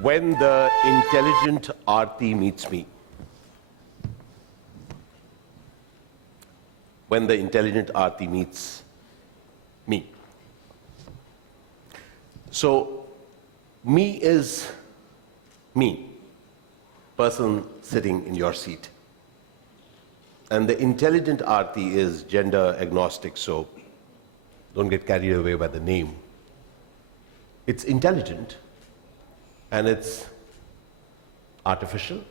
When the intelligent Aarti meets me. When the intelligent Aarti meets me. So, me is me, person sitting in your seat. And the intelligent Aarti is gender agnostic, so don't get carried away by the name. It's intelligent and it's artificial.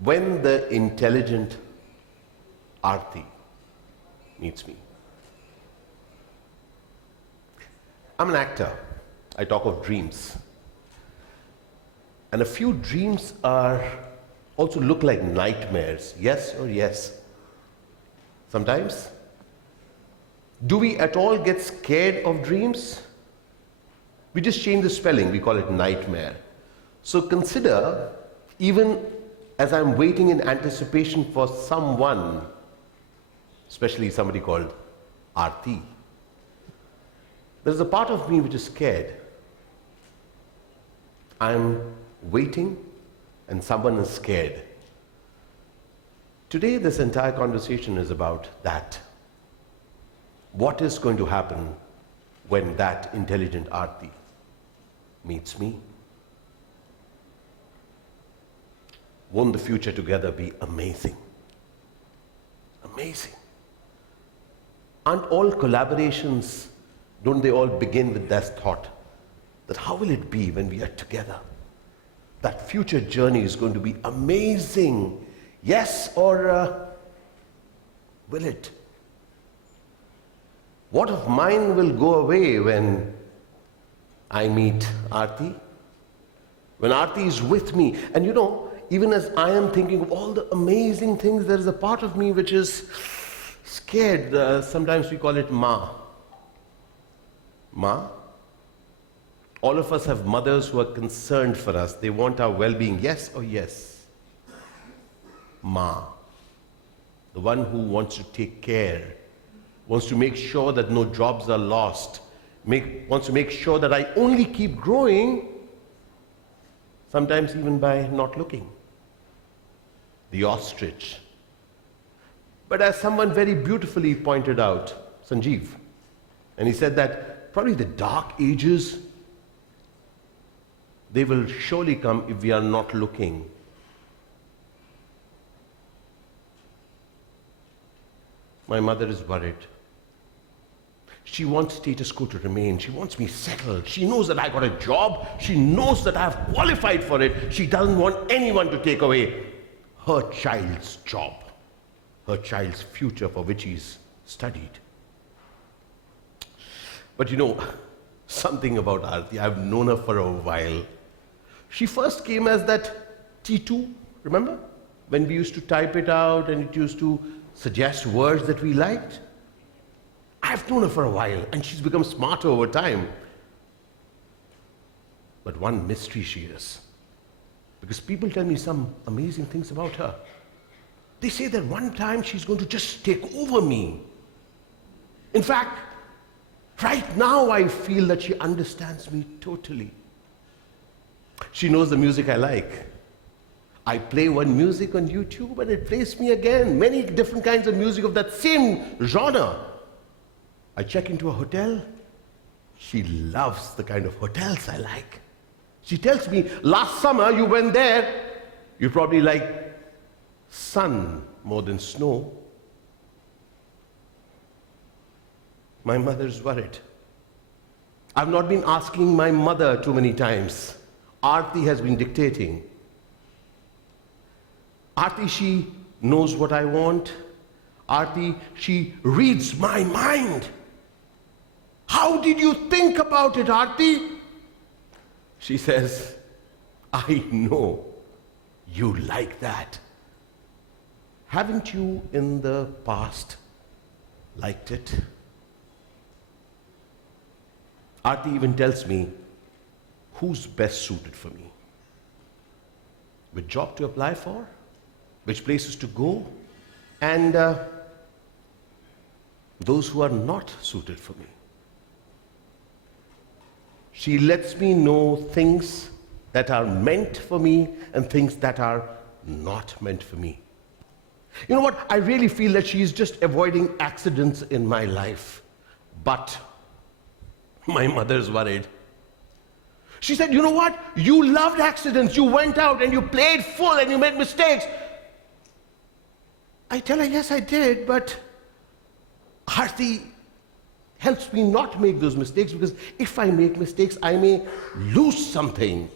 When the intelligent Aarti meets me. I'm an actor. I talk of dreams. And a few dreams also look like nightmares. Yes or yes? Sometimes. Do we at all get scared of dreams? We just change the spelling. We call it nightmare. So consider, even as I'm waiting in anticipation for someone, especially somebody called Aarti, there's a part of me which is scared. I'm waiting and someone is scared. Today, this entire conversation is about that. What is going to happen when that intelligent Aarti meets me? Won't the future together be amazing? Amazing. Aren't all collaborations, don't they all begin with that thought that how will it be when we are together? That future journey is going to be amazing. Yes, or will it? What of mine will go away when I meet Aarti? When Aarti is with me. And you know, even as I am thinking of all the amazing things, there is a part of me which is scared. Sometimes we call it Ma. Ma? All of us have mothers who are concerned for us. They want our well-being. Yes or yes? Ma. The one who wants to take care, wants to make sure that no jobs are lost, wants to make sure that I only keep growing, sometimes even by not looking. The ostrich. But as someone very beautifully pointed out, Sanjeev, and he said that probably the dark ages, they will surely come if we are not looking. My mother is worried. She wants status quo to remain. She wants me settled. She knows that I got a job. She knows that I have qualified for it. She doesn't want anyone to take away her child's job, her child's future for which he's studied. But you know, something about Aarti, I've known her for a while. She first came as that T2, remember? When we used to type it out and it used to suggest words that we liked. I've known her for a while and she's become smarter over time. But one mystery she is. Because people tell me some amazing things about her. They say that one time she's going to just take over me. In fact, right now I feel that she understands me totally. She knows the music I like. I play one music on YouTube and it plays me again. Many different kinds of music of that same genre. I check into a hotel. She loves the kind of hotels I like. She tells me, last summer you went there. You probably like sun more than snow. My mother's worried. I've not been asking my mother too many times. Aarti has been dictating. Aarti, she knows what I want. Aarti, she reads my mind. How did you think about it, Aarti? She says, I know you like that. Haven't you in the past liked it? Aarti even tells me who's best suited for me. Which job to apply for? Which places to go? And those who are not suited for me. She lets me know things that are meant for me and things that are not meant for me. You know what? I really feel that she is just avoiding accidents in my life. But my mother's worried. She said, you know what? You loved accidents. You went out and you played full and you made mistakes. I tell her, yes, I did, but Aarti helps me not make those mistakes, because if I make mistakes, I may lose something.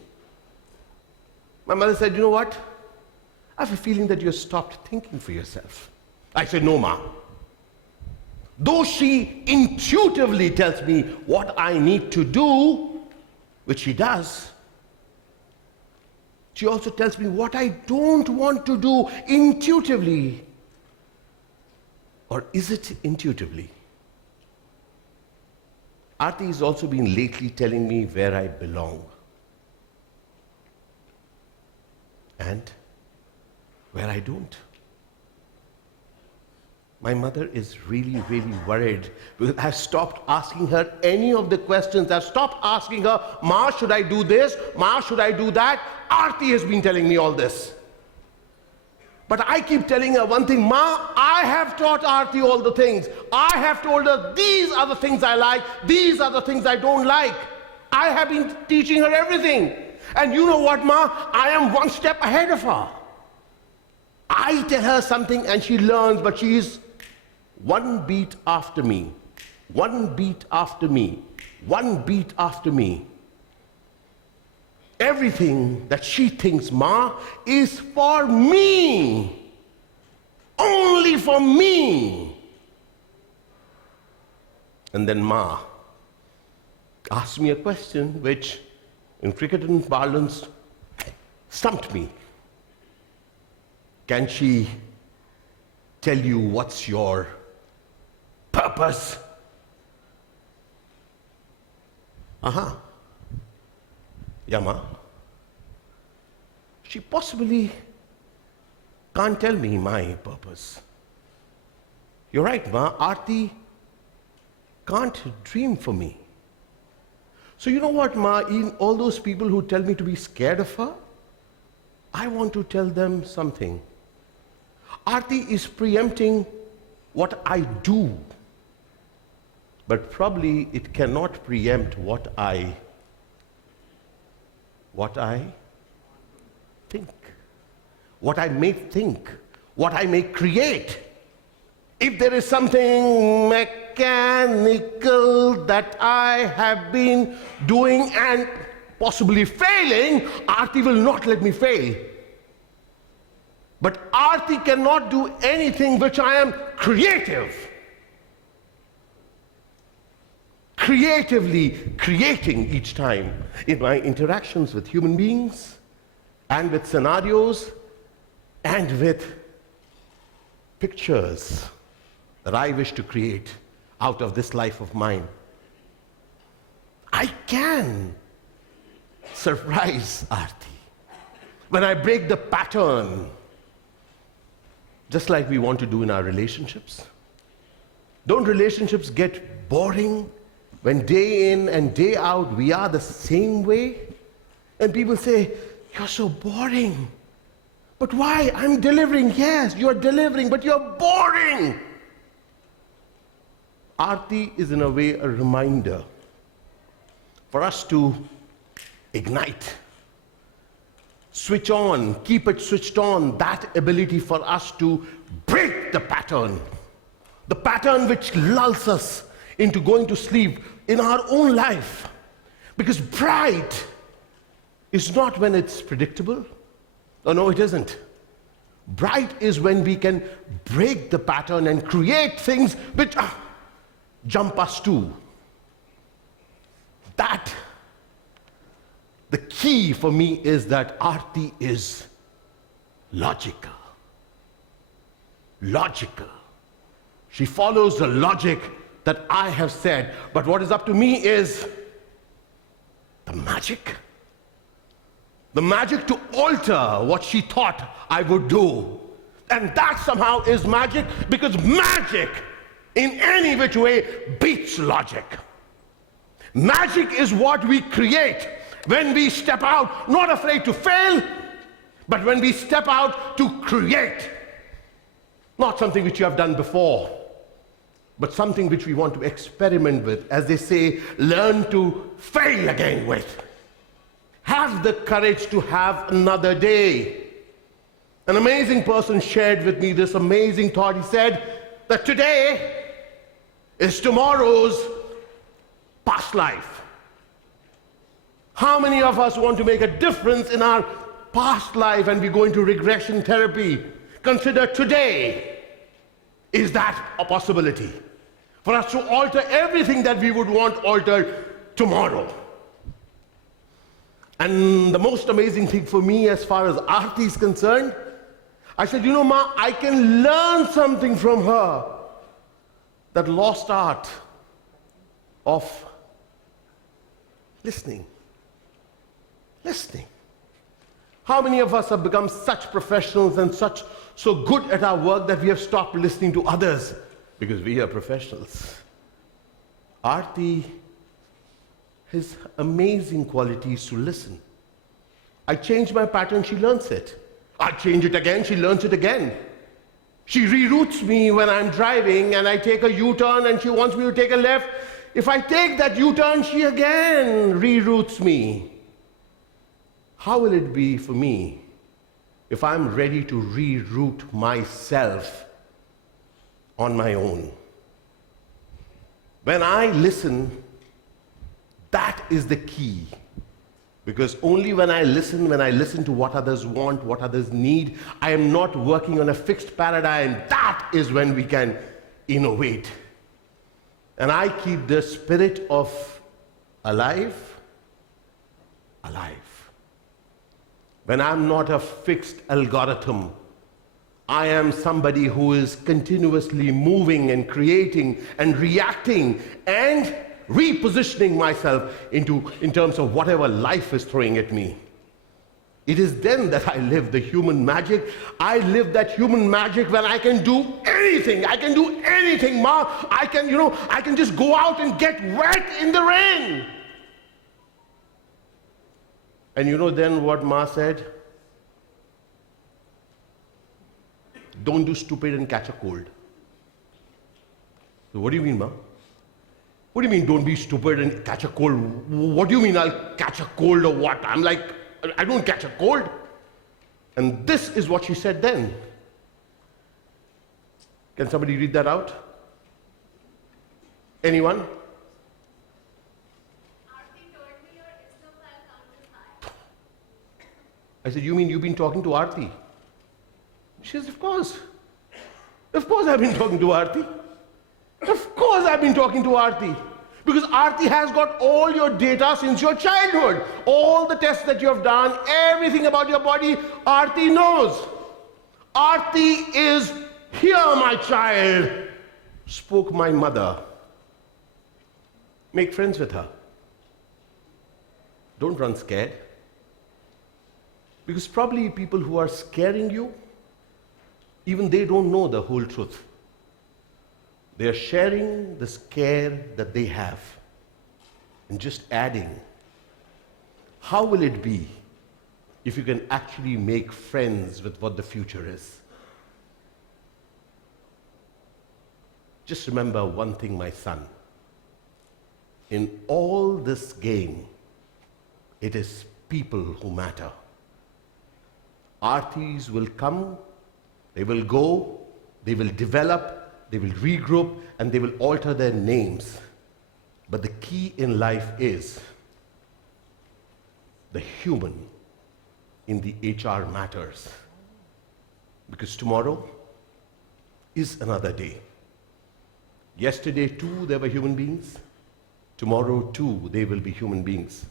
My mother said, you know what? I have a feeling that you have stopped thinking for yourself. I said, no, Ma. Though she intuitively tells me what I need to do, which she does, she also tells me what I don't want to do intuitively. Or is it intuitively? Aarti has also been lately telling me where I belong. And where I don't. My mother is really, really worried because I've stopped asking her any of the questions. I've stopped asking her, Ma, should I do this? Ma, should I do that? Aarti has been telling me all this. But I keep telling her one thing, Ma, I have taught Aarti all the things. I have told her these are the things I like, these are the things I don't like. I have been teaching her everything. And you know what, Ma? I am one step ahead of her. I tell her something and she learns, but she is one beat after me, one beat after me, one beat after me. Everything that she thinks, Ma, is for me. Only for me. And then Ma asked me a question which, in cricketing parlance, stumped me. Can she tell you what's your purpose? Yeah, Ma. She possibly can't tell me my purpose. You're right, Ma. Aarti can't dream for me. So you know what, Ma? In all those people who tell me to be scared of her, I want to tell them something. Aarti is preempting what I do, but probably it cannot preempt what I think, what I may think, what I may create. If there is something mechanical that I have been doing and possibly failing, Aarti will not let me fail. But Aarti cannot do anything which I am creative. Creatively creating each time in my interactions with human beings and with scenarios and with pictures that I wish to create out of this life of mine. I can surprise Aarti when I break the pattern, just like we want to do in our relationships. Don't relationships get boring when day in and day out we are the same way? And people say, you're so boring. But why? I'm delivering. Yes, you're delivering, but you're boring. Aarti is in a way a reminder for us to ignite, switch on, keep it switched on, that ability for us to break the pattern which lulls us into going to sleep in our own life. Because bright is not when it's predictable. Oh, no, it isn't. Bright is when we can break the pattern and create things which jump us too. That, the key for me is that Aarti is logical. Logical. She follows the logic that I have said, but what is up to me is the magic. The magic to alter what she thought I would do. And that somehow is magic, because magic in any which way beats logic. Magic is what we create when we step out, not afraid to fail, but when we step out to create. Not something which you have done before, but something which we want to experiment with. As they say, learn to fail again with. Have the courage to have another day. An amazing person shared with me this amazing thought. He said that today is tomorrow's past life. How many of us want to make a difference in our past life and we go into regression therapy? Consider today. Is that a possibility? For us to alter everything that we would want altered tomorrow. And the most amazing thing for me as far as Aarti is concerned, I said, you know, Ma, I can learn something from her. That lost art of listening. Listening. How many of us have become such professionals and so good at our work that we have stopped listening to others because we are professionals? Aarti has amazing qualities to listen. I change my pattern, she learns it. I change it again, she learns it again. She reroutes me when I'm driving and I take a U-turn and she wants me to take a left. If I take that U-turn, she again reroutes me. How will it be for me if I'm ready to reroute myself on my own? When I listen, that is the key. Because only when I listen to what others want, what others need, I am not working on a fixed paradigm. That is when we can innovate. And I keep the spirit of alive. When I'm not a fixed algorithm, I am somebody who is continuously moving and creating and reacting and repositioning myself in terms of whatever life is throwing at me. It is then that I live the human magic. I live that human magic when I can do anything. I can do anything, Ma. I can just go out and get wet in the rain. And you know then what Ma said? Don't do stupid and catch a cold. So what do you mean, Ma? What do you mean, don't be stupid and catch a cold? What do you mean, I'll catch a cold or what? I'm like, I don't catch a cold. And this is what she said then. Can somebody read that out? Anyone? Aarti told me your istofile count is high. I said, you mean you've been talking to Aarti? She says, of course. Of course I've been talking to Aarti. Of course I've been talking to Aarti. Because Aarti has got all your data since your childhood. All the tests that you have done, everything about your body, Aarti knows. Aarti is here, my child, spoke my mother. Make friends with her. Don't run scared. Because probably people who are scaring you, even they don't know the whole truth. They are sharing the scare that they have and just adding. How will it be if you can actually make friends with what the future is? Just remember one thing, my son. In all this game, it is people who matter. Aartis will come, they will go, they will develop, they will regroup, and they will alter their names. But the key in life is the human in the HR matters. Because tomorrow is another day. Yesterday too there were human beings. Tomorrow too they will be human beings.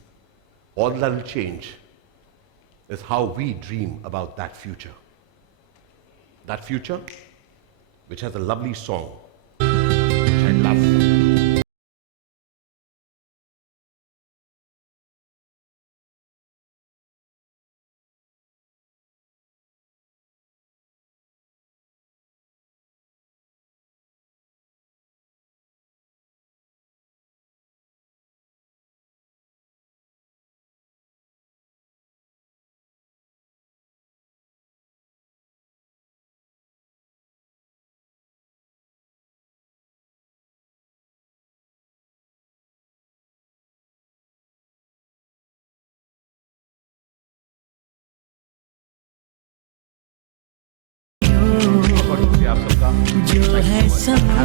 All that will change is how we dream about that future. That future which has a lovely song, which I love. जो है समा